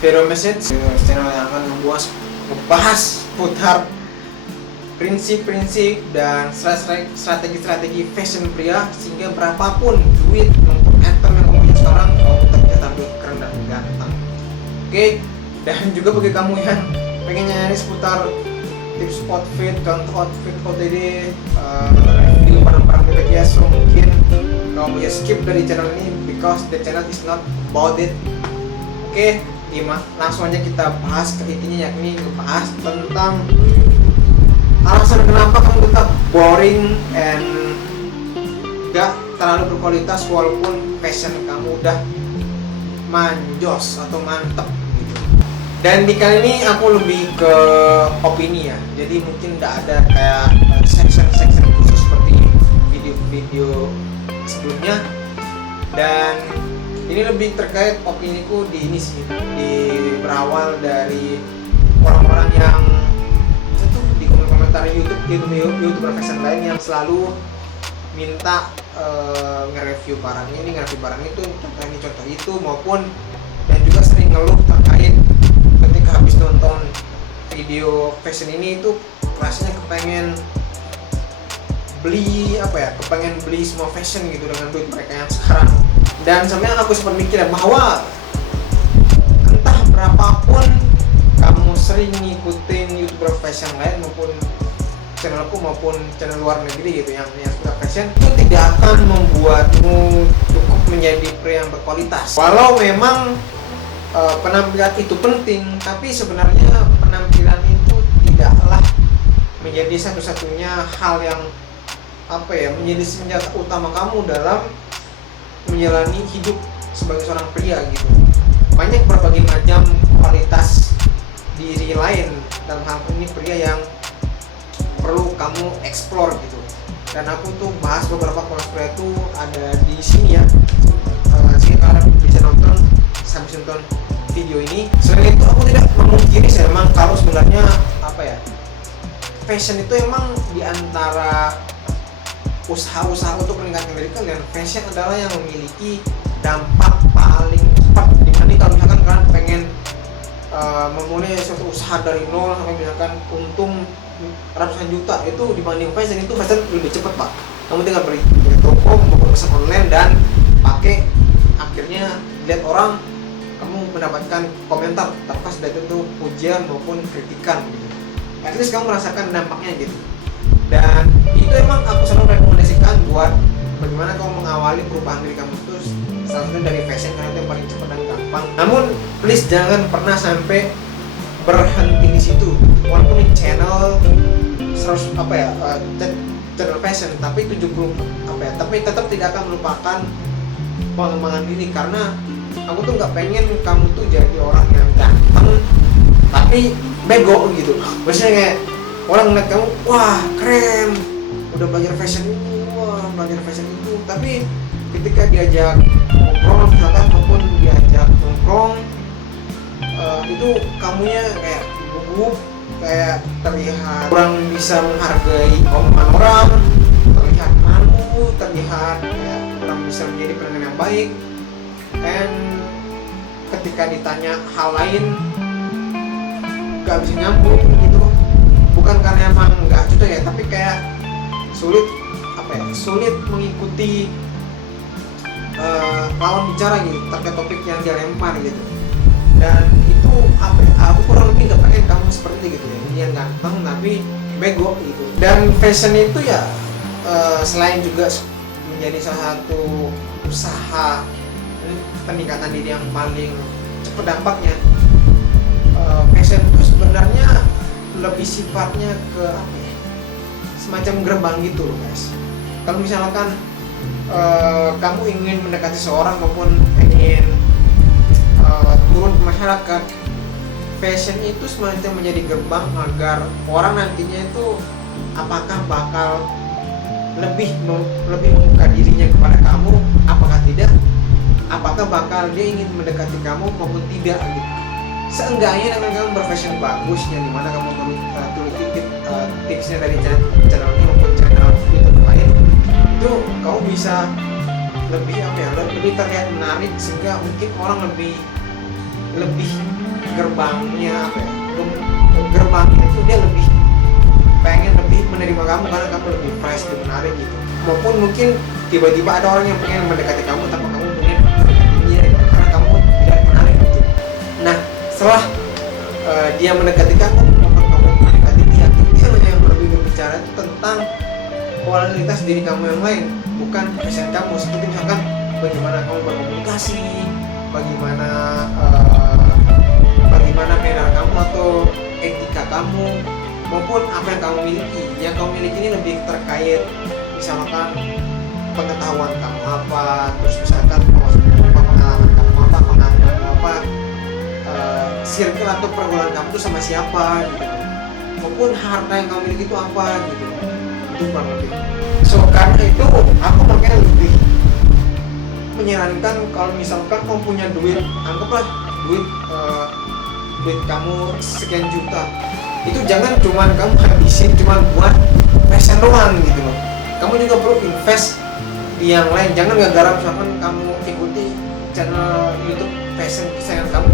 Vero Message, channel yang akan membahas putar prinsip-prinsip dan strategi-strategi fashion pria, sehingga berapapun duit maupun item yang kamu punya sekarang, kamu tetap bisa tampil keren dan ganteng. Oke, dan juga bagi kamu yang pengen nyari seputar tips outfit, contoh outfit OTD, review barang-barang BPJS, so mungkin kamu bisa skip dari channel ini because the channel is not about it. Oke, langsung aja kita bahas ke intinya, yakni bahas tentang alasan kenapa kamu tetap boring and gak terlalu berkualitas walaupun fashion kamu udah manjos atau mantep gitu. Dan di kali ini aku lebih ke opini ya, jadi mungkin gak ada kayak section khusus seperti video-video sebelumnya. Dan ini lebih terkait opiniku di ini sih, berawal dari orang-orang yang komentar YouTuber fashion lain yang selalu minta nge-review barang ini, nge-review barang itu, contoh ini, contoh itu, maupun dan juga sering ngeluh terkait ketika habis nonton video fashion ini itu rasanya kepengen beli semua fashion gitu dengan duit mereka yang sekarang. Dan sebenarnya aku sempat mikir bahwa entah berapapun kamu sering ngikutin YouTuber fashion lain maupun channelku maupun channel luar negeri gitu yang suka fashion, itu tidak akan membuatmu cukup menjadi pria yang berkualitas. Walau memang penampilan itu penting, tapi sebenarnya penampilan itu tidaklah menjadi satu-satunya hal yang menjadi senjata utama kamu dalam menjalani hidup sebagai seorang pria gitu. Banyak berbagai macam kualitas diri lain dalam hal ini pria yang perlu kamu explore gitu. Dan aku tuh bahas beberapa kualitas pria itu ada di sini ya. Sehingga kalian bisa nonton sambil nonton video ini. Selain itu aku tidak memungkiri sih emang kalau sebenarnya fashion itu emang diantara usaha-usaha untuk meningkatkan diri kalian, fashion adalah yang memiliki dampak paling cepat dibanding kalau misalkan kalian pengen memulai suatu usaha dari nol sampai misalkan untung ratusan juta. Itu dibanding fashion itu lebih cepat pak. Kamu tinggal beli toko maupun pesan online dan pakai, akhirnya lihat orang, kamu mendapatkan komentar terlepas dari itu pujian maupun kritikan gitu. At least kamu merasakan dampaknya gitu. Dan itu emang aku selalu rekomendasikan buat bagaimana kamu mengawali perubahan diri kamu terus, salah satunya dari fashion karena itu yang paling cepat dan gampang. Namun please jangan pernah sampai berhenti di situ. Walaupun ini channel channel fashion, tapi tapi tetap tidak akan melupakan pengembangan diri, karena aku tuh nggak pengen kamu tuh jadi orang yang ganteng tapi bego gitu. Maksudnya kayak orang ngeliat kamu, wah keren, udah belajar fashion ini, wah belajar fashion itu, tapi ketika diajak ngobrol misalkan maupun diajak nongkrong, itu kamunya kayak gugup, kayak terlihat kurang bisa menghargai omongan orang, terlihat malu, terlihat kayak kurang bisa menjadi pendengar yang baik. Dan ketika ditanya hal lain gak bisa nyambung gitu, bukan karena emang nggak cocok ya, tapi kayak sulit mengikuti lawan bicara gitu terkait topik yang dia lempar gitu. Dan itu aku kurang lebih nggak pengen kamu seperti itu gitu ya, dia ganteng tapi bego gitu. Dan fashion itu ya selain juga menjadi salah satu usaha peningkatan diri yang paling cepat dampaknya, fashion itu sebenarnya lebih sifatnya ke semacam gerbang gitu loh guys. Kalau misalkan kamu ingin mendekati seorang maupun ingin turun ke masyarakat, fashion itu semacam menjadi gerbang agar orang nantinya itu apakah bakal lebih membuka dirinya kepada kamu, apakah tidak, apakah bakal dia ingin mendekati kamu maupun tidak gitu. Seenggaknya dengan kamu berfashion bagus, yang dimana kamu turuti tipsnya dari channel ini maupun channel YouTube lain, itu kamu bisa lebih terlihat menarik, sehingga mungkin orang lebih gerbangnya apa ya, gerbangnya itu dia lebih pengen lebih menerima kamu karena kamu lebih fresh, lebih menarik gitu. Maupun mungkin tiba-tiba ada orang yang pengen mendekati kamu tanpa kamu pengen mendekatinya gitu, karena kamu tidak menarik gitu. Nah setelah dia mendekati kamu maupun kamu mendekati dia, itu yang lebih berbicara itu tentang kualitas diri kamu yang lain, bukan fashion kamu. Seperti misalkan bagaimana kamu berkomunikasi, bagaimana manner kamu atau etika kamu, maupun apa yang kamu miliki. Yang kamu miliki ini lebih terkait misalkan pengetahuan kamu apa, terus misalkan pengalaman kamu apa, pengalaman kamu apa, circle atau pergaulan kamu itu sama siapa gitu, maupun harta yang kamu miliki itu apa gitu. Itu kurang lebih. So karena itu aku makanya lebih menyarankan kalau misalkan kamu punya duit, anggaplah duit kamu sekian juta, itu jangan cuman kamu habisin cuman buat fashion doang gitu loh. Kamu juga perlu invest di yang lain. Jangan gara-gara misalkan kamu ikuti channel YouTube fashion kesayangan kamu,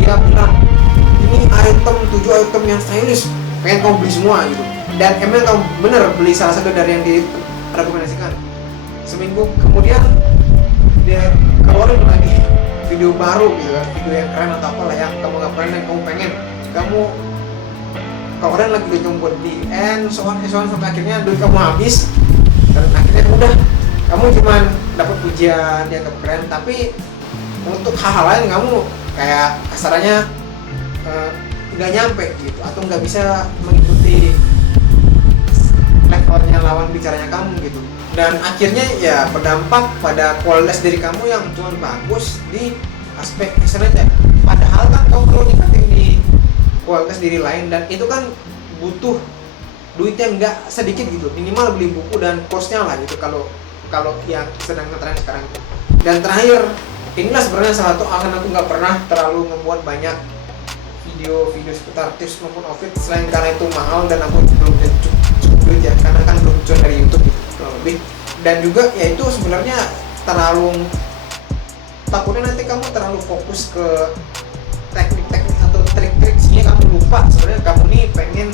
dia bilang ini item 7 item yang stylish, pengen kamu beli semua gitu. Dan emang kamu bener beli salah satu dari yang direkomendasikan, seminggu kemudian dia keluarin lagi video baru gitu kan, video yang keren atau apalah yang kamu gak pernah yang kamu pengen, kamu keluarin lagi duit kamu buat beli, and so on sampai akhirnya duit kamu habis, dan akhirnya udah kamu cuman dapat pujian dianggap keren, tapi untuk hal-hal lain kamu kayak kasarannya nggak nyampe gitu, atau nggak bisa mengikuti levelnya lawan bicaranya kamu gitu. Dan akhirnya ya berdampak pada kualitas diri kamu yang cuma bagus di aspek fashion aja, padahal kan kamu perlu ningkatin di kualitas diri lain, dan itu kan butuh duit yang nggak sedikit gitu, minimal beli buku dan course-nya lah gitu kalau yang sedang ngetren sekarang itu. Dan terakhir, inilah sebenarnya salah satu alasan aku nggak pernah terlalu ngebuat banyak video seputar tips maupun outfit, selain karena itu mahal dan aku belum cukup duit ya, karena kan belum cuan dari YouTube gitu lebih. Dan juga ya itu sebenarnya terlalu, takutnya nanti kamu terlalu fokus ke teknik-teknik atau trik-trik sehingga kamu lupa sebenarnya kamu nih pengen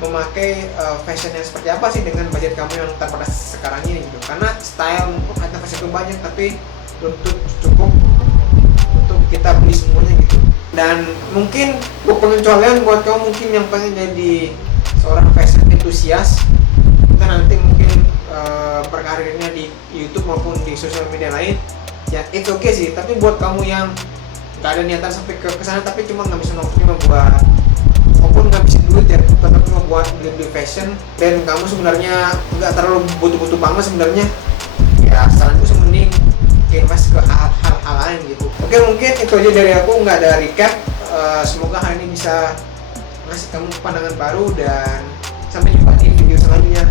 memakai fashion yang seperti apa sih dengan budget kamu yang terbatas sekarang ini gitu. Karena style maupun item fashion itu banyak, tapi belum cukup untuk kita beli semuanya gitu. Dan mungkin pengecualian buat kamu mungkin yang pengen jadi seorang fashion enthusiast, kita nanti mungkin berkarirnya di YouTube maupun di sosial media lain, ya it's okay sih. Tapi buat kamu yang nggak ada niatan sampai ke kesana tapi cuma ngabisin waktunya membuat maupun ngabisin duit ya tapi membuat beli fashion, dan kamu sebenarnya nggak terlalu butuh banget sebenarnya, ya saranku mending invest ke hal-hal lain gitu. Oke, mungkin itu aja dari aku, nggak ada recap. Semoga hari ini bisa ngasih kamu pandangan baru, dan sampai jumpa di video selanjutnya.